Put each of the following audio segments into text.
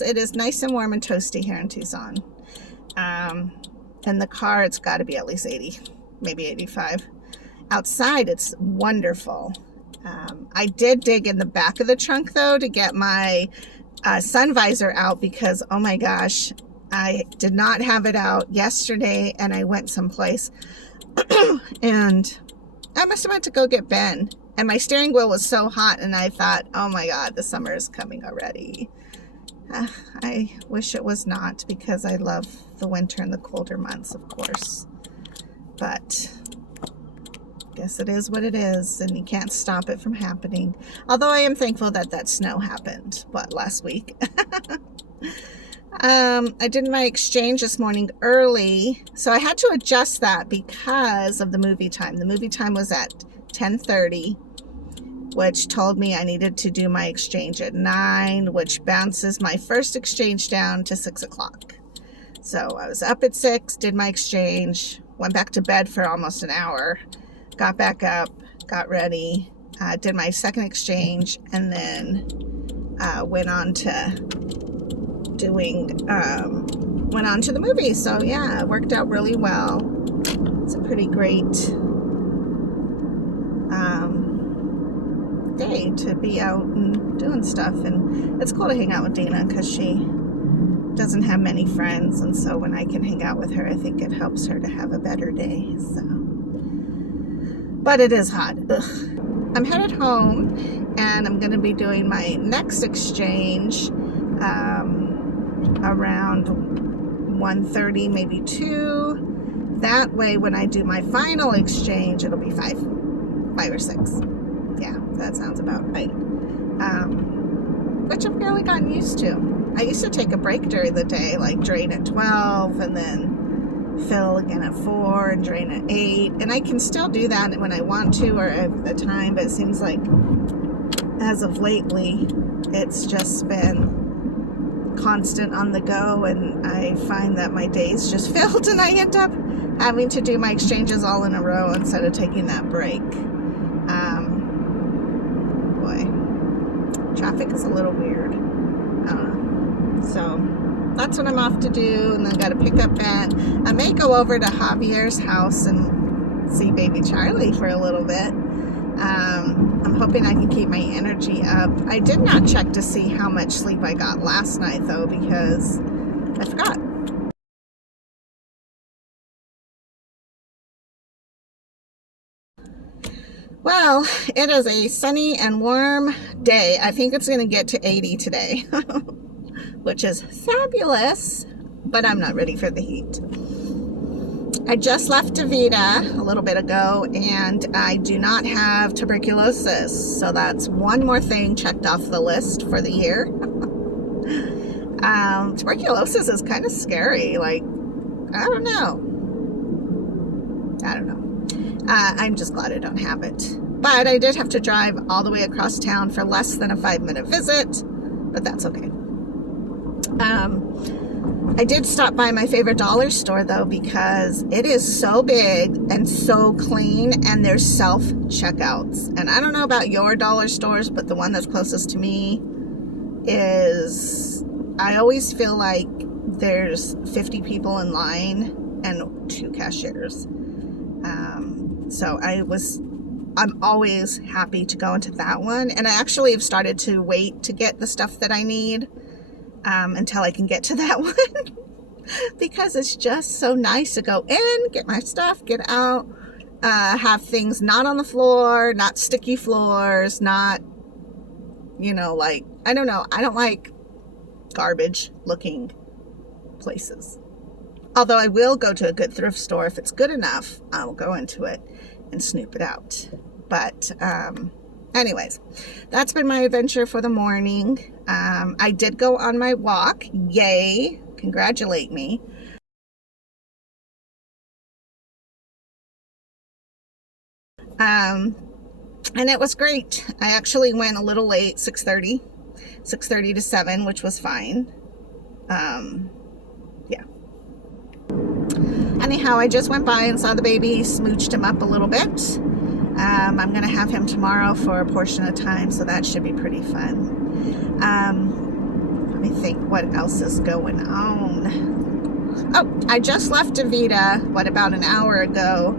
It is nice and warm and toasty here in Tucson. In the car, it's got to be at least 80, maybe 85. Outside, it's wonderful. I did dig in the back of the trunk, though, to get my sun visor out because, oh my gosh, I did not have it out yesterday, and I went someplace, and I must have went to go get Ben, and my steering wheel was so hot, and I thought, oh my God, the summer is coming already. I wish it was not, because I love the winter and the colder months, of course. But I guess it is what it is, and you can't stop it from happening. Although I am thankful that that snow happened, last week? I did my exchange this morning early, so I had to adjust that because of the movie time. The movie time was at 10:30. which told me I needed to do my exchange at 9, which bounces my first exchange down to 6 o'clock. So I was up at 6, did my exchange, went back to bed for almost an hour, got back up, got ready, did my second exchange, and then went on to the movie. So yeah, it worked out really well. It's a pretty great day to be out and doing stuff, and it's cool to hang out with Dana because she doesn't have many friends, and so when I can hang out with her, I think it helps her to have a better day. So, but it is hot. Ugh. I'm headed home, and I'm going to be doing my next exchange around 1:30, maybe 2. That way, when I do my final exchange, it'll be 5 or 6. Yeah, that sounds about right. Which I've barely gotten used to. I used to take a break during the day, like drain at 12 and then fill again at 4 and drain at 8. And I can still do that when I want to or at the time, but it seems like as of lately, it's just been constant on the go, and I find that my days just filled, and I end up having to do my exchanges all in a row instead of taking that break. Traffic is a little weird. So that's what I'm off to do, and then got to pick up Ben. I may go over to Javier's house and see baby Charlie for a little bit. I'm hoping I can keep my energy up. I did not check to see how much sleep I got last night, though, because I forgot. Well, it is a sunny and warm day. I think it's going to get to 80 today, which is fabulous, but I'm not ready for the heat. I just left DaVita a little bit ago, and I do not have tuberculosis, so that's one more thing checked off the list for the year. Tuberculosis is kind of scary. Like, I don't know. I'm just glad I don't have it. But I did have to drive all the way across town for less than a 5-minute visit, but that's okay. I did stop by my favorite dollar store, though, because it is so big and so clean, and there's self-checkouts. And I don't know about your dollar stores, but the one that's closest to me is, I always feel like there's 50 people in line and 2 cashiers. So I'm always happy to go into that one. And I actually have started to wait to get the stuff that I need until I can get to that one. Because it's just so nice to go in, get my stuff, get out, have things not on the floor, not sticky floors, not, like, I don't know. I don't like garbage looking places. Although I will go to a good thrift store. If it's good enough, I will go into it and snoop it out. But anyways, that's been my adventure for the morning. I did go on my walk. Yay. Congratulate me. And it was great. I actually went a little late, 6:30 to 7, which was fine. Yeah. Anyhow, I just went by and saw the baby, smooched him up a little bit. I'm going to have him tomorrow for a portion of time, so that should be pretty fun. Let me think what else is going on. Oh, I just left Davita, about an hour ago,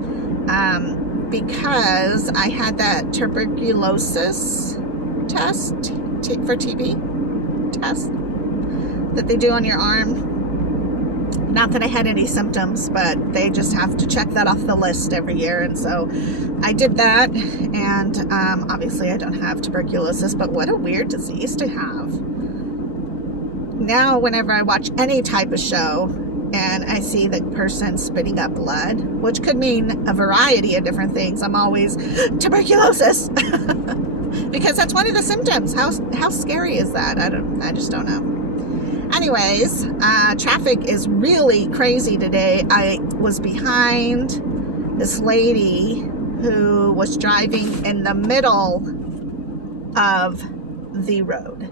because I had that tuberculosis test for TB test that they do on your arm. Not that I had any symptoms, but they just have to check that off the list every year. And so I did that. And obviously I don't have tuberculosis, but what a weird disease to have. Now, whenever I watch any type of show and I see the person spitting up blood, which could mean a variety of different things, I'm always, tuberculosis. Because that's one of the symptoms. How scary is that? I just don't know. Anyways, traffic is really crazy today. I was behind this lady who was driving in the middle of the road.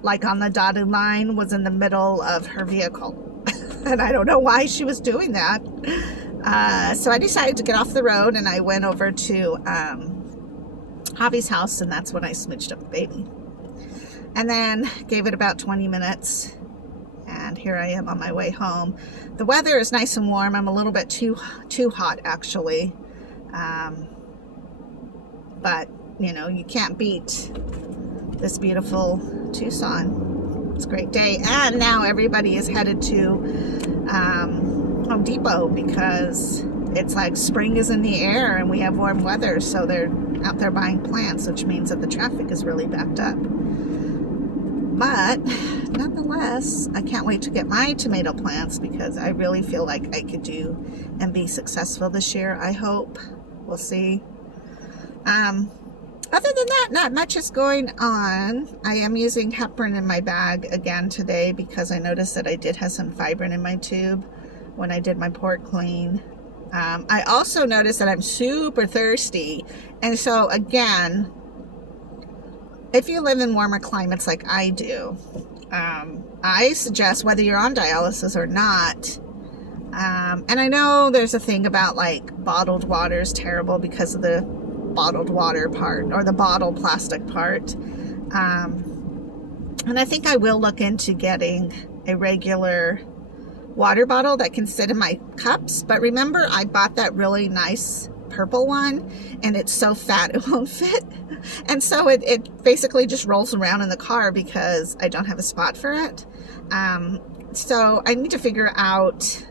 Like on the dotted line, was in the middle of her vehicle. And I don't know why she was doing that. So I decided to get off the road and I went over to Javi's house, and that's when I smooched up the baby. And then gave it about 20 minutes, and here I am on my way home. The weather is nice and warm. I'm a little bit too hot, actually. But, you know, you can't beat this beautiful Tucson. It's a great day. And now everybody is headed to Home Depot because it's like spring is in the air and we have warm weather. So they're out there buying plants, which means that the traffic is really backed up. But nonetheless, I can't wait to get my tomato plants because I really feel like I could do and be successful this year. I hope. We'll see. Other than that, not much is going on. I am using heparin in my bag again today because I noticed that I did have some fibrin in my tube when I did my port clean. I also noticed that I'm super thirsty. And so again, if you live in warmer climates like I do, I suggest, whether you're on dialysis or not, and I know there's a thing about like bottled water is terrible because of the bottled water part or the bottle plastic part. And I think I will look into getting a regular water bottle that can sit in my cups. But remember, I bought that really nice purple one and it's so fat it won't fit. And so it basically just rolls around in the car because I don't have a spot for it. So I need to figure out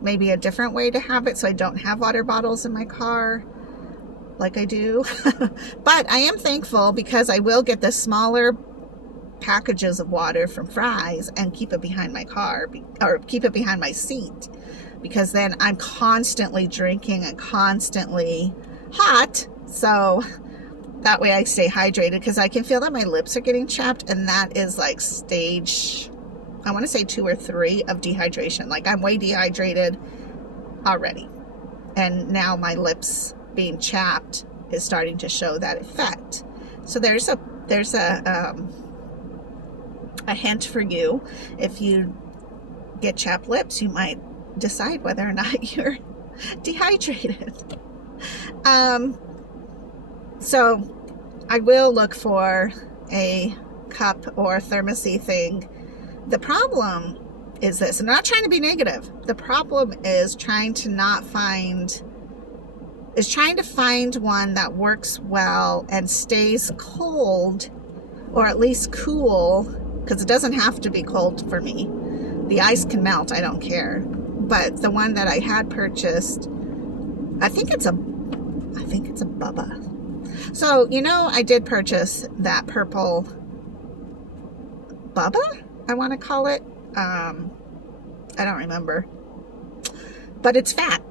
maybe a different way to have it so I don't have water bottles in my car like I do. But I am thankful because I will get the smaller packages of water from Fry's and keep it behind my car, or keep it behind my seat, because then I'm constantly drinking and constantly hot. So that way I stay hydrated, because I can feel that my lips are getting chapped, and that is like stage, I want to say 2 or 3 of dehydration. Like I'm way dehydrated already. And now my lips being chapped is starting to show that effect. So there's a hint for you. If you get chapped lips, you might decide whether or not you're dehydrated. So I will look for a cup or thermosy thing. The problem is this, and I'm not trying to be negative. The problem is trying to find one that works well and stays cold, or at least cool, because it doesn't have to be cold for me. The ice can melt, I don't care. But the one that I had purchased, I think it's a Bubba. So, you know, I did purchase that purple Bubba, I want to call it. I don't remember. But it's fat,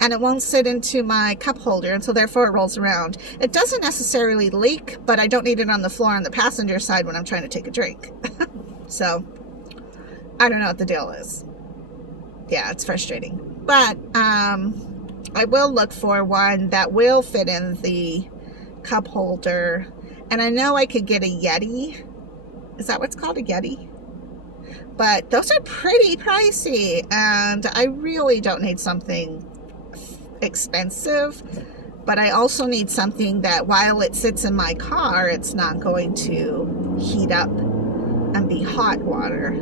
and it won't sit into my cup holder, and so therefore it rolls around. It doesn't necessarily leak, but I don't need it on the floor on the passenger side when I'm trying to take a drink. So, I don't know what the deal is. Yeah, it's frustrating. But I will look for one that will fit in the cup holder. And I know I could get a Yeti. Is that what's called, a Yeti? But those are pretty pricey, and I really don't need something expensive. But I also need something that while it sits in my car, it's not going to heat up and be hot water.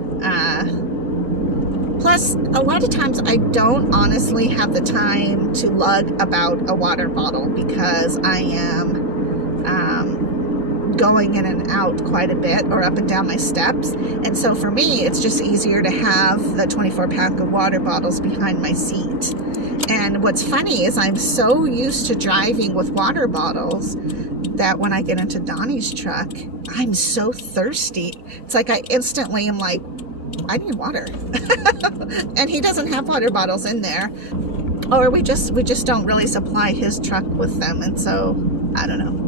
Plus, a lot of times I don't honestly have the time to lug about a water bottle because I am going in and out quite a bit, or up and down my steps. And so for me, it's just easier to have the 24-pack of water bottles behind my seat. And what's funny is I'm so used to driving with water bottles that when I get into Donnie's truck, I'm so thirsty. It's like I instantly am like, I need water. And he doesn't have water bottles in there, or we just don't really supply his truck with them. And so I don't know,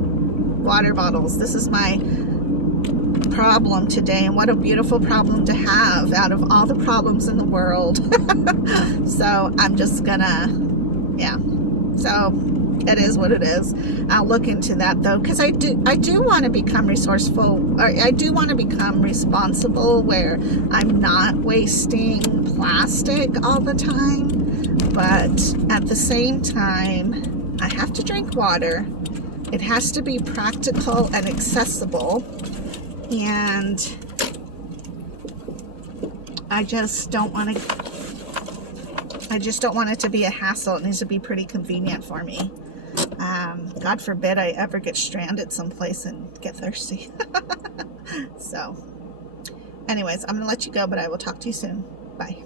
water bottles, this is my problem today, and what a beautiful problem to have out of all the problems in the world. So I'm just gonna, yeah, so it is what it is. I'll look into that though, because I do want to become resourceful, or I do want to become responsible where I'm not wasting plastic all the time, but at the same time I have to drink water. It has to be practical and accessible, and I just don't want it to be a hassle. It needs to be pretty convenient for me. God forbid I ever get stranded someplace and get thirsty. So anyways, I'm gonna let you go, but I will talk to you soon. Bye.